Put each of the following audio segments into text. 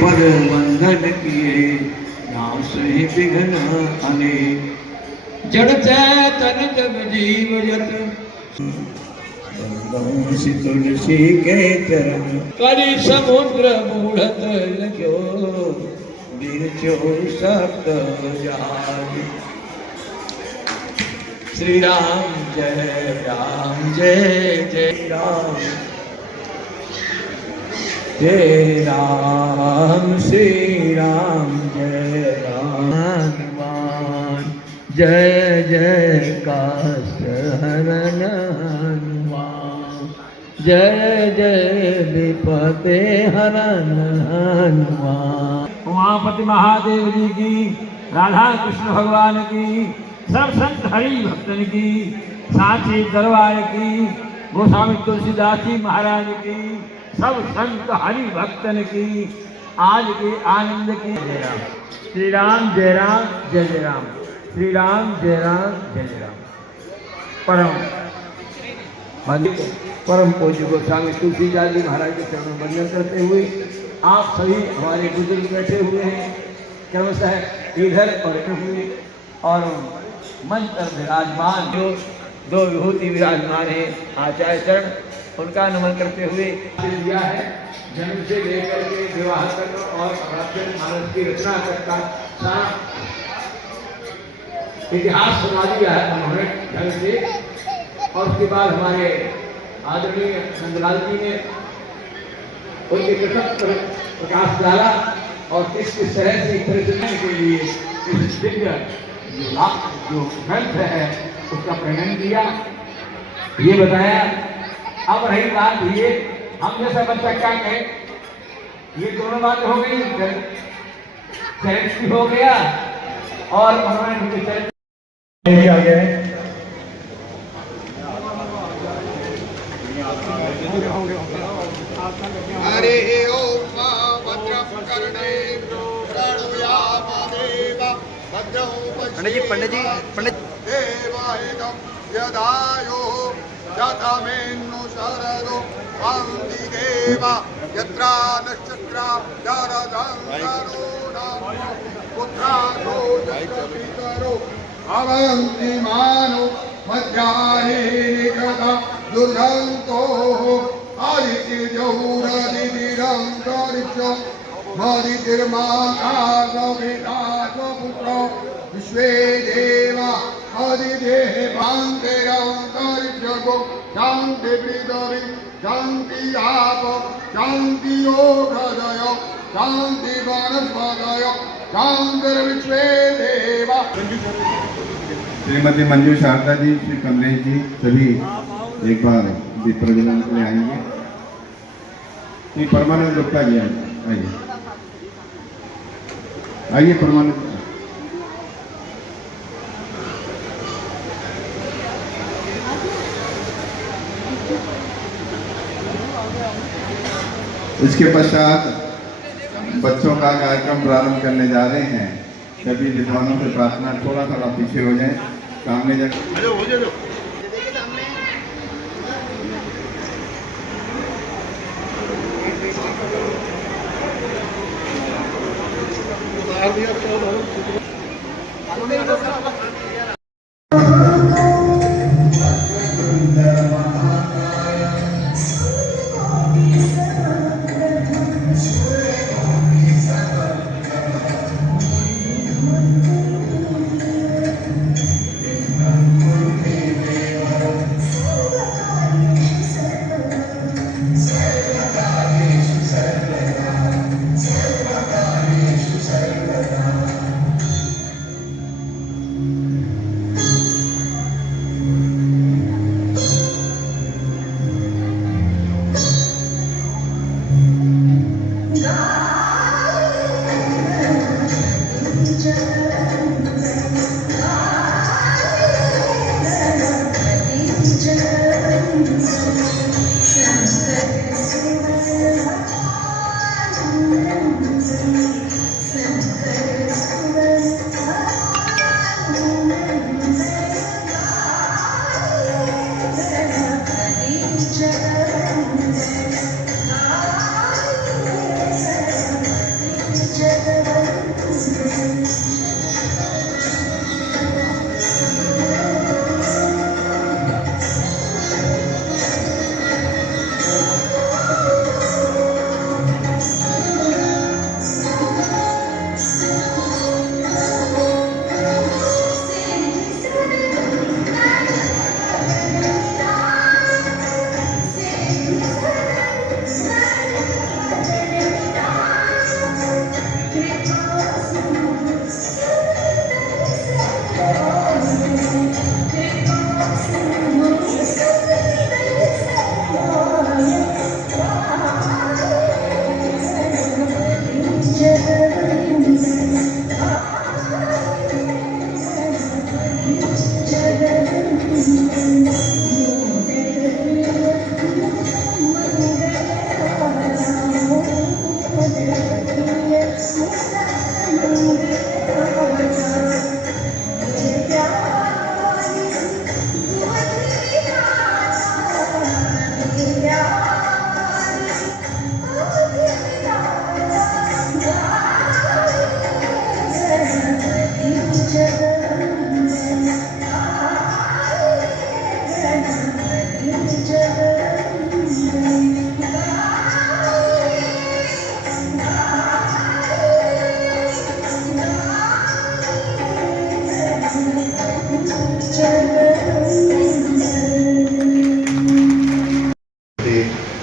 पर वंदन किए नाश विघ्न अनेक। जड़ चैतन जग जीव जत तुलसी के चरण करी समुद्र मूढ़त लख्यो बिरचो सप्त जाय। श्री राम जय जय राम जय राम श्री राम जय राम। हनुमान जय जय काष्ठ हरण हनुमान जय जय विपते हरण हनुमान। उमापति महादेव जी की, राधा कृष्ण भगवान की, सब संत हरि भक्तन की, सांची दरबार की, गोस्वामी तुलसीदास जी महाराज की, सब संत हरि भक्तन की आज के आनंद की। जय राम श्री राम जय राम जय जय राम श्री राम जय राम। परम पूज्य गोस्वामी तुलसीदास जी महाराज के चरणों में वंदन करते हुए आप सभी हमारे बुजुर्ग बैठे हुए हैं क्रमशः इधर और हुए और मंच पर विराजमान जो दो विभूति विराजमान है आचार्य चरण उनका नमन करते हुए दिया है। जन्म से लेकर के विवाह तक और मानस की रचना तक का सारा इतिहास सुना दिया है उन्होंने ढंग से। और उसके बाद हमारे आदरणीय नंदलाल जी ने उनके कृतज्ञ प्रकाश डाला और किस किस तरह से परिचय के लिए इस दिव्य जो ग्रंथ है उसका प्रणयन किया, ये बताया। अब रही बात ये, हम जैसा बच्चा क्या कहे, ये दोनों बात हो गई, चरित्र भी हो गया और उन्होंने उनके चरित्र आ गए। हरे ओम भद्रं कर्णे प्रणुयामदेव भद्रं पंडित देवायदं यदायो यतमेन्नु शरदो वन्ति देवा यत्रा नक्षत्रा दरदंसरो नाम पुत्रादो जगत्पितरो अवन्ति मानो मध्याह्ने निकटा दुर्गन्तो विश्वे देवा शांति पृथ्वी शांति आप शांति हृदय शांति वनस्पतय शांति विश्वे देवा। श्रीमती मंजू शारदा जी, श्री कमलेश जी सभी एक बार प्रज्वलन के लिए आएंगे। श्री परमानंद गुप्ता जी आइए आइए परमानंद। इसके पश्चात बच्चों का कार्यक्रम प्रारंभ करने जा रहे हैं। सभी विद्वानों से प्रार्थना थोड़ा थोड़ा पीछे हो जाए, सामने जाए।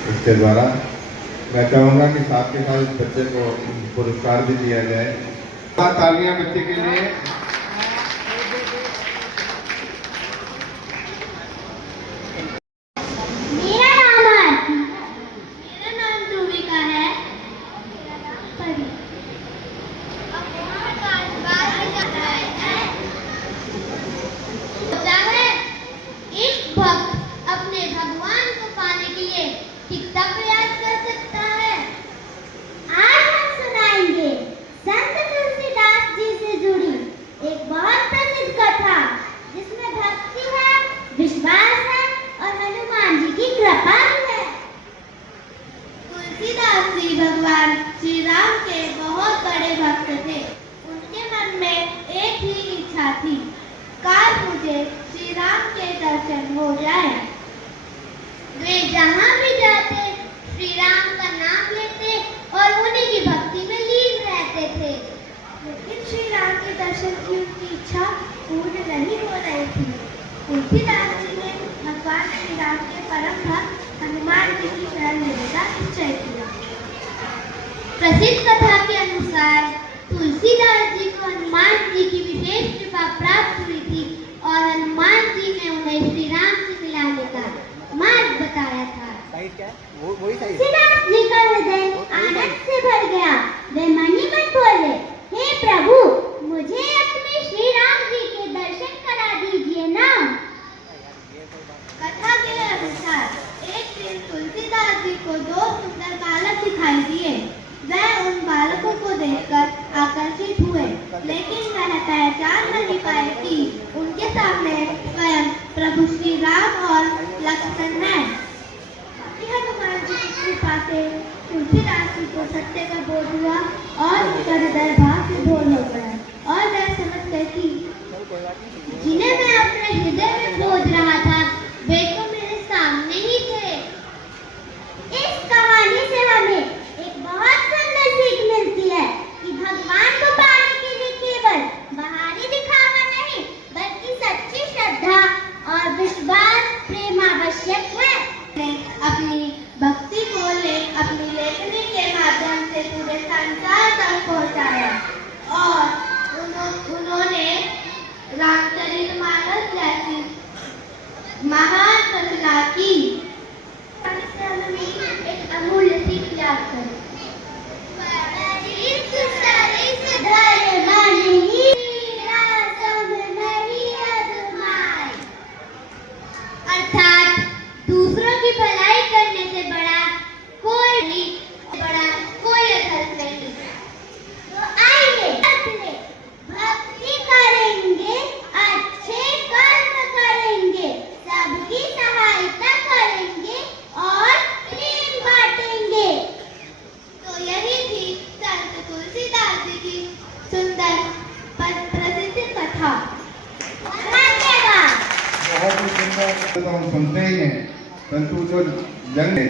इसके द्वारा मैं चाहूंगा कि साथ के साथ इस बच्चे को पुरस्कार भी दिया जाए। तालियां बच्चे के लिए। मेरा नाम आरती है। मेरा नाम ध्रुविका है। मेरा नाम परी। होता है एक भक्त अपने भगवान को पाने के लिए कितना प्रयास कर सकता है। आज हम सुनाएंगे संत तुलसीदास जी से जुड़ी एक बहुत प्रसिद्ध कथा, जिसमें भक्ति है, विश्वास है और हनुमान जी की कृपा भी है। तुलसीदास जी भगवान श्री राम के बहुत बड़े भक्त थे। उनके मन में एक ही इच्छा थी, काश मुझे श्री राम के दर्शन हो जाए। वे जहाँ भी जाते श्री राम का नाम लेते और उन्हीं की भक्ति में लीन रहते थे। लेकिन श्री राम के दर्शन की उनकी इच्छा पूर्ण नहीं हो रही थी। तुलसीदास जी ने भगवान श्री राम के परम भक्त हनुमान जी की शरण लेने का निश्चय किया। प्रसिद्ध कथा के अनुसार तुलसीदास जी को हनुमान जी की विशेष कृपा प्राप्त हुई थी और हनुमान जी ने उन्हें श्री राम से मिलाने का मार्ग बताया था। तुलसीदास जी का हृदय आनंद से भर गया। वे मन ही मन बोले, हे प्रभु, मुझे अपने श्री राम जी के दर्शन करा दीजिए ना। कथा के अनुसार एक दिन तुलसीदास जी को दो सुंदर बालक दिखाई दिए। वह उन बालकों को देखकर आकर्षित हुए, लेकिन वह पहचान नहीं पाए कि उनके सामने स्वयं प्रभु श्री राम और लक्ष्मण हैं। हनुमान जी की कृपा से तुलसीदास जी को सत्य का बोध हुआ और उनका हृदय भाव से भोर हो गया और वह समझ गए कि जिन्हें मैं अपने हृदय में खोज रहा था वे तो मेरे सामने ही थे। इस कहानी से हमें एक बहुत सुंदर सीख मिलती है कि भगवान को पाने के लिए केवल बाहरी दिखावा नहीं, बल्कि सच्ची श्रद्धा और विश्वास, प्रेम आवश्यक है। अपनी भक्ति को अपनी लेखनी के माध्यम से पूरे संसार तक पहुंचाया और उन्होंने रामचरितमानस जैसी महान रचना की। एक अमूल्य सीख याद करें। अर्थात दूसरों की भलाई करने से बड़ा कोई अधर्म नहीं। तो आइए भक्ति करेंगे, अच्छे कर्म करेंगे, सबकी सहायता करेंगे और प्रेम बांटेंगे। तो यही थी संत तुलसीदास जी की सुंदर प्रसिद्ध कथा। धन्यवाद। बहुत ही सुंदर तो हम सुनते ही हैं, परंतु जो जंग है,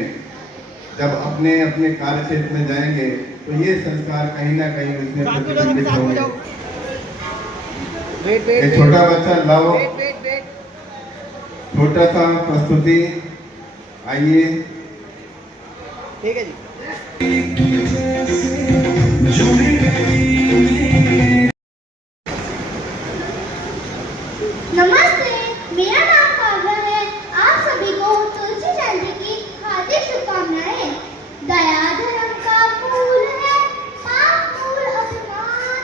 जब अपने अपने कार्य क्षेत्र में जाएंगे तो ये संस्कार कहीं ना कहीं उसमें प्रतिबिंबित होंगे। एक छोटा बच्चा लाओ, छोटा सा प्रस्तुति, आइए। ठीक है जी। नमस्ते, मेरा नाम काव्या है। आप सभी को तुलसी जयंती की हार्दिक शुभकामनाएं। दया धर्म का मूल है, पाप मूल अभिमान।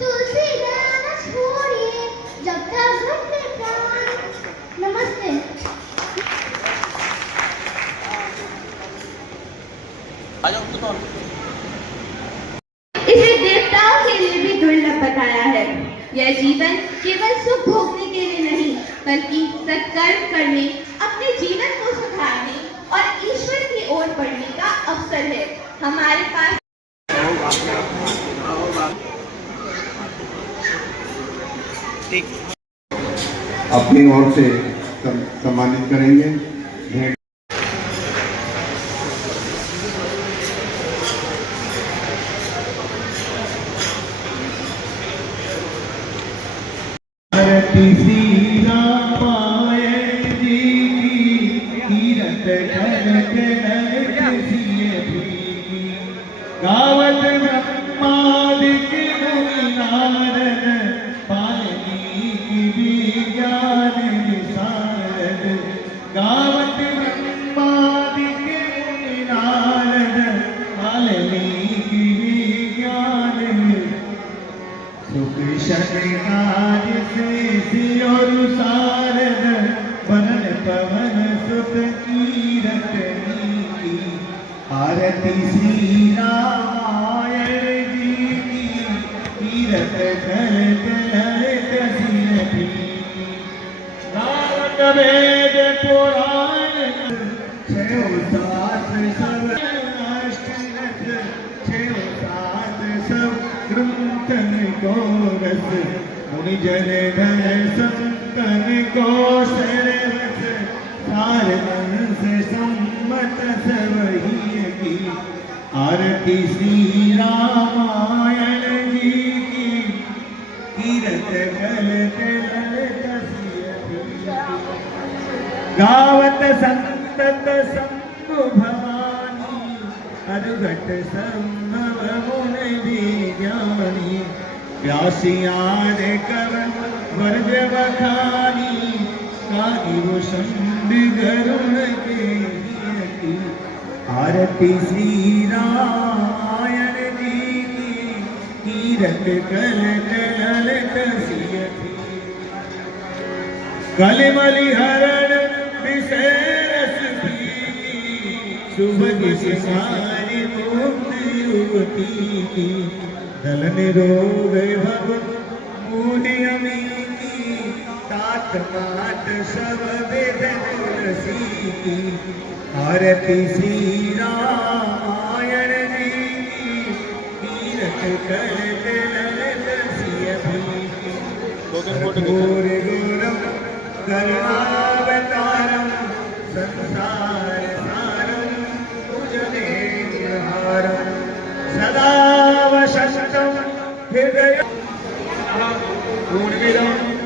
तुलसी दया न छोड़िए, जब तक घटे प्राण। नमस्ते। इसे देवताओं के लिए भी दुर्लभ बताया है। यह जीवन केवल सुख भोगने के लिए नहीं, बल्कि सत्कर्म करने, अपने जीवन को सुधारने और ईश्वर की ओर बढ़ने का अवसर है। हमारे पास ठीक। अपनी ओर से सम्मानित करेंगे। भेंट श्री राम पायल जी की कीरत खलक नर सिय भीगी गावत ब्रह्मादिक मुनि नारद पालनी की विज्ञान विशारद गावत ब्रह्मादिक मुनि नारद पालनी की विज्ञान सुख शनिकार से और सारद बनन पवन सुत कीरत की आरती श्री रामायण जी की कीरत कर ललित सिय भीगी गावत वेद पुराण छयो सात सब अष्टनथ छयो सात सब ग्रंथन को रस मुनि जन धन संतन को सरस सार अंश सम्मत सवही की आरती श्री रामायण जी की कीरत गलत ललित सिय भीगी गावत संतत शंभु भवानी अरुघट संभव मुनि विज्ञानी व्यासियान कवन वर्ज बखानी काहि संद गरुण के कीर्ति आरती श्री रामायण जी की कीरत कलत ललित सिय भीगी कलिमलि हरण विशेष भीगी सुभग सिसारी मुक्त युवती की दल निरोग भग मुनियमी की तात मात सब वेद तुलसी की आरती श्री रामायण जी की कीरत करत ललित सिय भीगी घोर घोरम करुणावतारम संसार सारम भुजगेन्द्रहारम सदा वसंतम हृदय पूर्णविदम